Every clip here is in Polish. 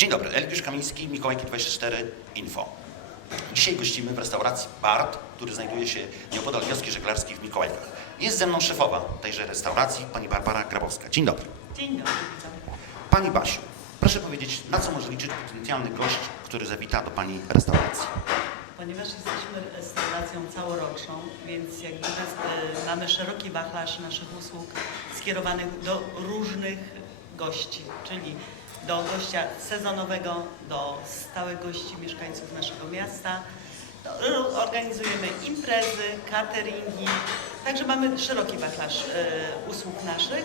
Dzień dobry, Eligiusz Kamiński, Mikołajki 24 Info. Dzisiaj gościmy w restauracji Bart, który znajduje się nieopodal wioski żeglarskiej w Mikołajkach. Jest ze mną szefowa tejże restauracji, pani Barbara Grabowska. Dzień dobry. Dzień dobry, witam. Pani Basiu, proszę powiedzieć, na co może liczyć potencjalny gość, który zawita do pani restauracji? Ponieważ jesteśmy restauracją całoroczną, więc jakby nas, e, mamy szeroki wachlarz naszych usług skierowanych do różnych gości, czyli do gościa sezonowego, do stałych gości mieszkańców naszego miasta. Do, organizujemy imprezy, cateringi, także mamy szeroki wachlarz e, usług naszych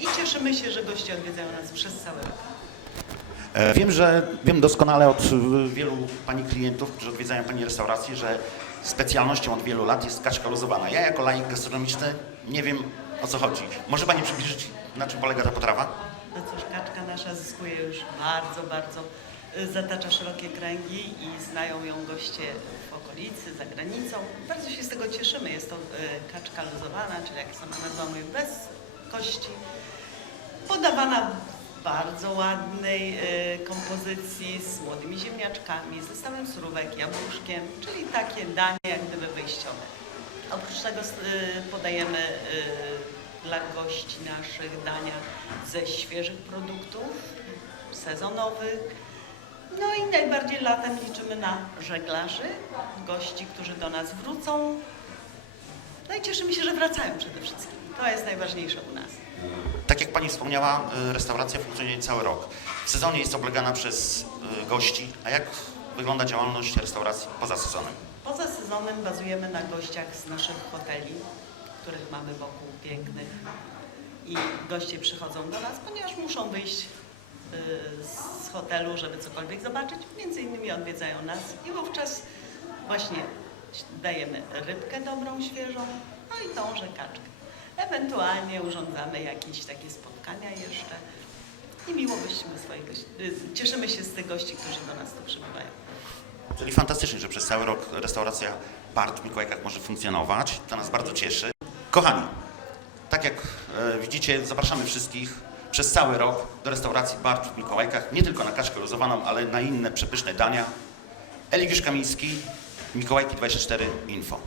i cieszymy się, że goście odwiedzają nas przez cały rok. E, Wiem, że wiem doskonale od y, wielu pani klientów, którzy odwiedzają pani restaurację, że specjalnością od wielu lat jest kaczka luzowana. Ja jako laik gastronomiczny nie wiem o co chodzi. Może pani przybliżyć, na czym polega ta potrawa? No cóż, kaczka nasza zyskuje już bardzo, bardzo, y, zatacza szerokie kręgi i znają ją goście w okolicy, za granicą. Bardzo się z tego cieszymy. Jest to y, kaczka luzowana, czyli jak sama nazwa mówi, bez kości. Podawana w bardzo ładnej y, kompozycji z młodymi ziemniaczkami, z zestawem surówek, jabłuszkiem, czyli takie danie jak gdyby wyjściowe. Oprócz tego podajemy dla gości naszych dania ze świeżych produktów, sezonowych. No i najbardziej latem liczymy na żeglarzy, gości, którzy do nas wrócą. No i cieszymy się, że wracają przede wszystkim. To jest najważniejsze u nas. Tak jak pani wspomniała, y, restauracja funkcjonuje cały rok. W sezonie jest oblegana przez y, gości, a jak wygląda działalność restauracji poza sezonem? Poza sezonem bazujemy na gościach z naszych hoteli, których mamy wokół pięknych. I goście przychodzą do nas, ponieważ muszą wyjść y, z hotelu, żeby cokolwiek zobaczyć. Między innymi odwiedzają nas i wówczas właśnie dajemy rybkę dobrą, świeżą, no i tąże kaczkę. Ewentualnie urządzamy jakieś takie spotkania jeszcze i miło gościmy swoich gości. y, Cieszymy się z tych gości, którzy do nas tu przybywają. Czyli fantastycznie, że przez cały rok restauracja Bart w Mikołajkach może funkcjonować. To nas bardzo cieszy. Kochani, tak jak e, widzicie, zapraszamy wszystkich przez cały rok do restauracji Bart w Mikołajkach. Nie tylko na kaczkę luzowaną, ale na inne przepyszne dania. Eligiusz Kamiński, Mikołajki 24 Info.